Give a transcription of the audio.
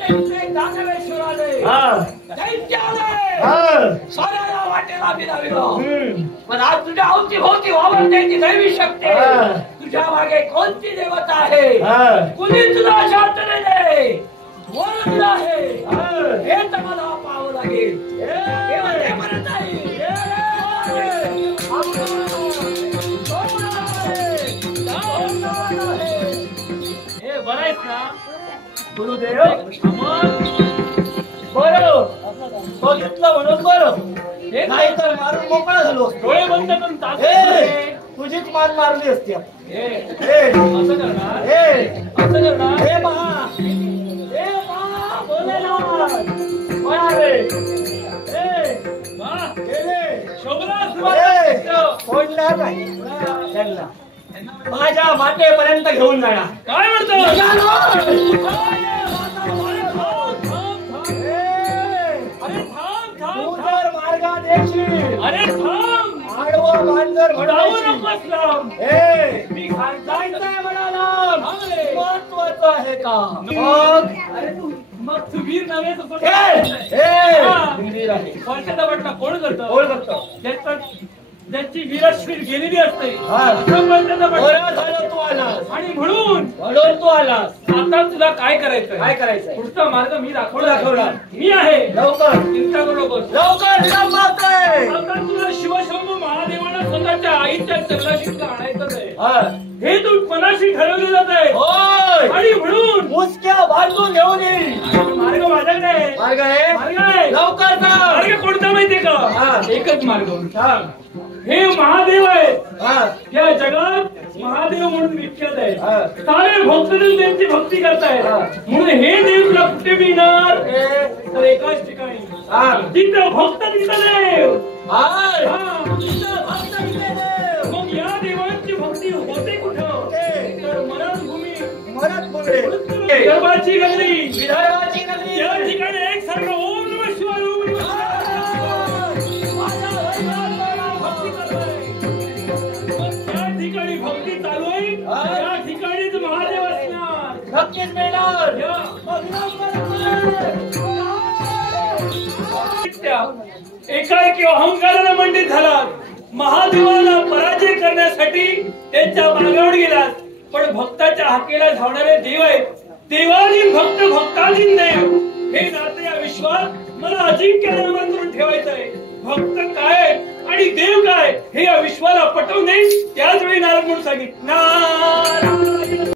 त्यांचे दानवेश्वर आले, दैत्य आले, साऱ्या वाटेला बिराविलो. पण आज तुझ्या अवतीभोवती वावरण्याची दैवी शक्ती, तुझ्या मागे कोणती देवता आहे, कुणी तुला शांत दे वरला आहे, हे तर मला पाहावं लागेल. हे म्हणत आहे हे बरायच ना गुरुदेव. बरं बघितलं म्हणून बरं. हे नाही तर मारून मोकळा झालो असतो. डोळे बंद करून तास तुझीच मान मारली असती. असं करणार, असं करणार. हे पहा, हे पहा, भोलेनाथ. पहा रे. वाह, गेले. शोभला सोडणार नाही त्यांना. माझ्या मातेपर्यंत घेऊन जाणार. काय म्हणतो? अरे थांब तू थांब जर मार्गात येशील, अरे थांब, आडवं मांजर जाऊ म्हणून नकोस लांब. मी जायचंय म्हणाला. महत्वाचं आहे का? मग तू वीर नव्हे तर कोण? वीर आहे. कोणत्याचा वाटला कोण करतो? कोण करतो? ज्यांची वीरश्री गेलेली असते हा. असं कोणत्याचा वाटला. बरं झालं तू आलास. आणि म्हणून तू आलास. आता तुला काय करायचंय? काय करायचंय? पुढचा मार्ग मी दाखवला. मी आहे. लवकर चिंता करू नकोस. लवकर लवकर. आता तुला शिवशंभू महादेवाला स्वतःच्या आईच्या चरणाशी आणायचंच आहे. हा. हे तू मनाशी ठरवलेलं आहे. होय. आणि म्हणून मुसक्या बांधून घेऊन येईल. मार्ग माझ्याकडे आहे. मार्ग आहे. मार्ग आहे. लवकर जा. मार्ग कोणता माहितीये हा. का? एकच मार्ग. सांग. हे महादेव आहे. हा. या जगात महादेव म्हणून विख्यात आहे. हा. सारे भक्तजन त्यांची भक्ती करतायत. हा. म्हणून हे देव तुला कुठे मिळणार? तर एकाच ठिकाणी. हा. तिथं भक्त तिथं देव. हाय. हा. तुझं भक्त इथे देव. मग या देवांची भक्ती होते कुठं? तर मरण भूमी, मनात बुगडे. विदर्भाची गल्ली, विदर्भाची नगरी. त्या ठिकाणी एकसारखं ओम नमः शिवाय, ओम नमः भक्ती करतोय. मग त्या ठिकाणी भक्ती चालू आहे. त्या ठिकाणीच महादेव असणार. नक्कीच मिळणार. या. एकाएकी अहंकाराला मंडित झाला. महादेवाला पराजय करण्यासाठी त्यांच्या मागावर गेलात. पण भक्ताच्या हाकेला धावणारे देव आहेत. देवाधीन भक्त, भक्ताधीन देव. हे नाते या विश्वात मला अजिंक्य निर्माण करून ठेवायचंय. भक्त काय आणि देव काय हे या विश्वाला पटवून देईल. त्याच वेळी नारद म्हणून सांगितलं.